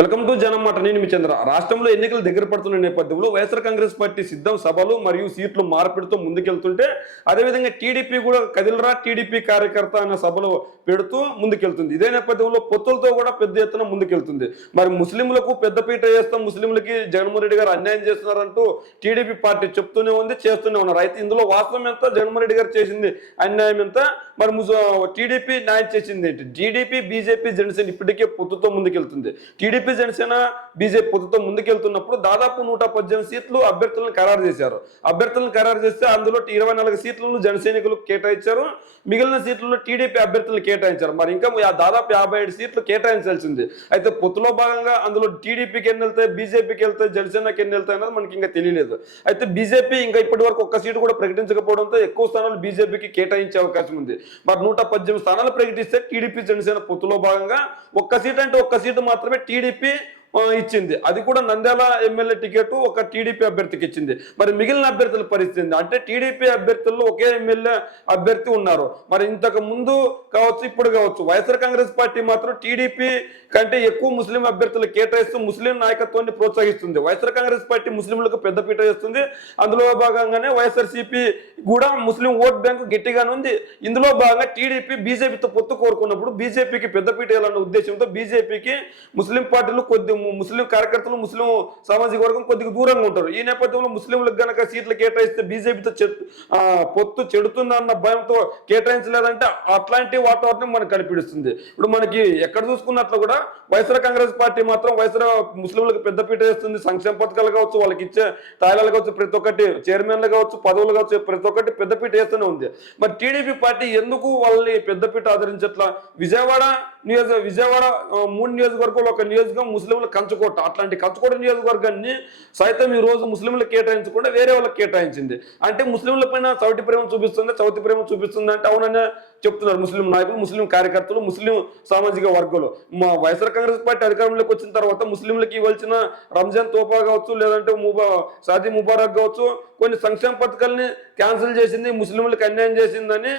Welcome to జనం మాట. నేను మీ చంద్ర. రాష్ట్రంలో ఎన్నికలు దగ్గర పడుతున్న నేపథ్యంలో వైఎస్ఆర్ కాంగ్రెస్ పార్టీ సిద్ధం సభలు మరియు సీట్లు మార్పిడితో ముందుకెళ్తుంటే, అదేవిధంగా టీడీపీ కూడా కదిలరా టీడీపీ కార్యకర్త అన్న సభలు పెడుతూ ముందుకెళ్తుంది. ఇదే నేపథ్యంలో పొత్తులతో కూడా పెద్ద ఎత్తున ముందుకెళ్తుంది. మరి ముస్లింలకు పెద్దపీట వేస్తాం, ముస్లింలకి జగన్మోహన్ రెడ్డి గారు అన్యాయం చేస్తున్నారంటూ టీడీపీ పార్టీ చెప్తూనే ఉంది, చేస్తూనే ఉన్నారు. అయితే ఇందులో వాస్తవం ఎంత, జగన్మోహన్ రెడ్డి గారు చేసింది అన్యాయం ఎంత, మరి టీడీపీ న్యాయం చేసింది ఏంటి? టీడీపీ బీజేపీ జనసేన ఇప్పటికే పొత్తుతో ముందుకెళ్తుంది. టీడీపీ జనసేన బీజేపీ పొత్తుతో ముందుకెళ్తున్నప్పుడు దాదాపు 118 సీట్లు అభ్యర్థులను ఖరారు చేశారు. అభ్యర్థులను ఖరారు చేస్తే అందులో 24 సీట్లను జనసైనికులకు కేటాయించారు, మిగిలిన సీట్లలో టీడీపీ అభ్యర్థులను కేటాయించారు. మరి ఇంకా దాదాపు 57 సీట్లు కేటాయించాల్సింది. అయితే పొత్తులో భాగంగా అందులో టీడీపీకి ఎన్ని వెళ్తాయి, బీజేపీకి వెళ్తాయి, జనసేనకి ఎన్ని వెళ్తాయి అన్నది మనకి ఇంకా తెలియలేదు. అయితే బీజేపీ ఇంకా ఇప్పటి వరకు ఒక్క సీటు కూడా ప్రకటించకపోవడంతో ఎక్కువ స్థానాలు బీజేపీకి కేటాయించే అవకాశం ఉంది. మరి 118 స్థానాలు ప్రకటిస్తే టీడీపీ జనసేన పొత్తులో భాగంగా ఒక్క సీటు అంటే ఒక్క సీటు మాత్రమే టీడీపీ ఇచ్చింది. అది కూడా నంద్యాల ఎమ్మెల్యే టికెట్ ఒక టీడీపీ అభ్యర్థికి ఇచ్చింది. మరి మిగిలిన అభ్యర్థుల పరిస్థితి అంటే టీడీపీ అభ్యర్థుల్లో ఒకే ఎమ్మెల్యే అభ్యర్థి ఉన్నారు. మరి ఇంతకు ముందు కావచ్చు, ఇప్పుడు కావచ్చు, వైఎస్ఆర్ కాంగ్రెస్ పార్టీ మాత్రం టీడీపీ కంటే ఎక్కువ ముస్లిం అభ్యర్థులు కేటాయిస్తూ ముస్లిం నాయకత్వాన్ని ప్రోత్సహిస్తుంది. వైఎస్ఆర్ కాంగ్రెస్ పార్టీ ముస్లింలకు పెద్దపీట వేస్తుంది. అందులో భాగంగానే వైఎస్ఆర్సీపీ కూడా ముస్లిం ఓట్ బ్యాంకు గట్టిగానే ఉంది. ఇందులో భాగంగా టీడీపీ బీజేపీతో పొత్తు కోరుకున్నప్పుడు బీజేపీకి పెద్దపీట వేయాలన్న ఉద్దేశంతో బీజేపీకి ముస్లిం పార్టీలు ముస్లిం కార్యకర్తలు, ముస్లిం సామాజిక వర్గం కొద్దిగా దూరంగా ఉంటారు. ఈ నేపథ్యంలో ముస్లింలకు గనక సీట్లు కేటాయిస్తే బీజేపీతో పొత్తు చెడుతుందన్న భయంతో కేటాయించలేదంటే అట్లాంటి వాతావరణం మనకు కనిపిస్తుంది. ఇప్పుడు మనకి ఎక్కడ చూసుకున్నట్లు కూడా వైఎస్ఆర్ కాంగ్రెస్ పార్టీ మాత్రం ముస్లింలకు పెద్దపీట వేస్తుంది. సంక్షేమ పథకాలు కావచ్చు, వాళ్ళకి ఇచ్చే తాయిలాలు కావచ్చు, ప్రతి ఒక్కటి చైర్మన్లు కావచ్చు, పదవులు కావచ్చు, ప్రతి ఒక్కటి పెద్దపీట వేస్తూనే ఉంది. మరి టీడీపీ పార్టీ ఎందుకు వాళ్ళని పెద్దపీట ఆదరించట్లా? విజయవాడ 3 నియోజకవర్గాలు, ఒక నియోజకవర్గం ముస్లింల కంచుకోట. అట్లాంటి కంచుకోట నియోజకవర్గాన్ని సైతం ఈ రోజు ముస్లింలకు కేటాయించకుండా వేరే వాళ్ళకి కేటాయించింది. అంటే ముస్లింల పైన చౌతి ప్రేమ చూపిస్తుంది అంటే అవుననే చెప్తున్నారు ముస్లిం నాయకులు, ముస్లిం కార్యకర్తలు, ముస్లిం సామాజిక వర్గాలు. మా వైఎస్ఆర్ కాంగ్రెస్ పార్టీ అధికారంలోకి వచ్చిన తర్వాత ముస్లింలకు ఇవ్వాల్సిన రంజాన్ తోఫా కావచ్చు, లేదంటే షాదీ ముబారక్ కావచ్చు, కొన్ని సంక్షేమ పథకాలని క్యాన్సిల్ చేసింది, ముస్లింలకు అన్యాయం చేసిందని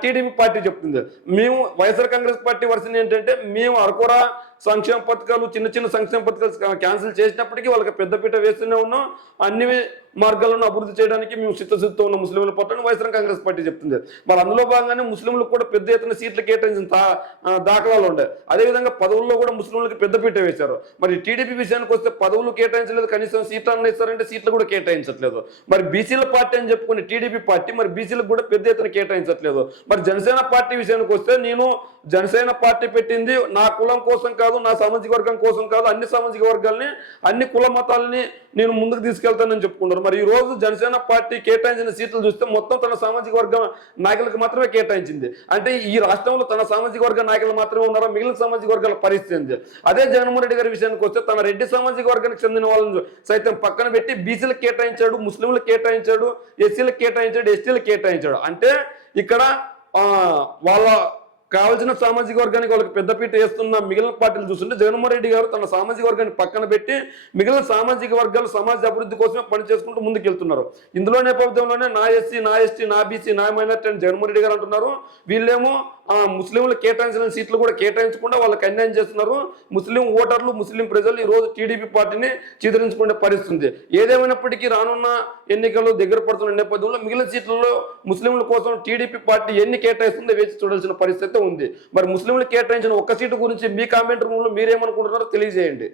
టీడీపీ పార్టీ చెప్తుంది. మేము వైఎస్ఆర్ కాంగ్రెస్ పార్టీ వర్షన్ ఏంటంటే, మేము అరకొర సంక్షేమ పథకాలు, చిన్న సంక్షేమ పథకాలు క్యాన్సిల్ చేసినప్పటికీ వాళ్ళకి పెద్దపీట వేస్తూనే ఉన్నాం. అన్ని మార్గాలను అభివృద్ధి చేయడానికి మేము చిత్తశుద్ధితో ఉన్న ముస్లింల పట్ల వైఎస్ఆర్ కాంగ్రెస్ పార్టీ చెప్తుంది. మరి అందులో భాగంగానే ముస్లింలకు కూడా పెద్ద ఎత్తున సీట్లు కేటాయించిన దాఖలాలు ఉండే. అదేవిధంగా పదవుల్లో కూడా ముస్లింలకు పెద్దపీట వేశారు. మరి టీడీపీ విషయానికి వస్తే పదవులు కేటాయించలేదు, కనీసం సీట్లు ఇస్తారంటే సీట్లు కూడా కేటాయించట్లేదు. మరి బీసీల పార్టీ అని చెప్పుకునే టీడీపీ పార్టీ మరి బీసీలకు కూడా పెద్ద ఎత్తున కేటాయించట్లేదు. మరి జనసేన పార్టీ విషయానికి వస్తే, నేను జనసేన పార్టీ పెట్టింది నా కులం కోసం కాదు, నా సామాజిక వర్గం కోసం కాదు, అన్ని సామాజిక వర్గాల్ని, అన్ని కుల మతాలని నేను ముందుకు తీసుకెళ్తానని చెప్పుకున్నారు. మరి ఈ రోజు జనసేన పార్టీ కేటాయించిన సీట్లు చూస్తే మొత్తం తన సామాజిక వర్గం నాయకులకు మాత్రమే కేటాయించింది. అంటే ఈ రాష్ట్రంలో తన సామాజిక వర్గ నాయకులు మాత్రమే ఉన్నారా? మిగిలిన సామాజిక వర్గాల పరిస్థితి. అదే జగన్మోహన్ రెడ్డి గారి విషయానికి వస్తే తన రెడ్డి సామాజిక వర్గానికి చెందిన వాళ్ళని సైతం పక్కన పెట్టి బీసీలకు కేటాయించాడు, ముస్లింలకు కేటాయించాడు, ఎస్సీలకు కేటాయించాడు, ఎస్టీలకు కేటాయించాడు. అంటే ఇక్కడ వాళ్ళ కావాల్సిన సామాజిక వర్గానికి వాళ్ళకి పెద్దపీట వేస్తున్న మిగిలిన పార్టీలు చూస్తుంటే జగన్మోహన్ రెడ్డి గారు తన సామాజిక వర్గాన్ని పక్కన పెట్టి మిగిలిన సామాజిక వర్గాలు సమాజ అభివృద్ధి కోసమే పనిచేసుకుంటూ ముందుకెళ్తున్నారు. ఇందులో నేపథ్యంలోనే నా ఎస్సీ, నా ఎస్టీ, నా బీసీ, నా మైనార్టీ అని జగన్మోహన్ రెడ్డి గారు అంటున్నారు. వీళ్ళేమో ముస్లింలు కేటాయించిన సీట్లు కూడా కేటాయించకుండా వాళ్ళకి అన్యాయం చేస్తున్నారు. ముస్లిం ఓటర్లు, ముస్లిం ప్రజలు ఈ రోజు టీడీపీ పార్టీని చిదరించుకునే పరిస్థితి. ఏదేమైనప్పటికీ రానున్న ఎన్నికలు దగ్గర పడుతున్న నేపథ్యంలో మిగిలిన సీట్లలో ముస్లింల కోసం టీడీపీ పార్టీ ఎన్ని కేటాయిస్తుందో వేచి చూడాల్సిన పరిస్థితి ఉంది. మరి ముస్లింలు కేటాయించిన ఒక్క సీటు గురించి మీ కామెంట్ రూమ్ లో మీరేమనుకుంటున్నారో తెలియజేయండి.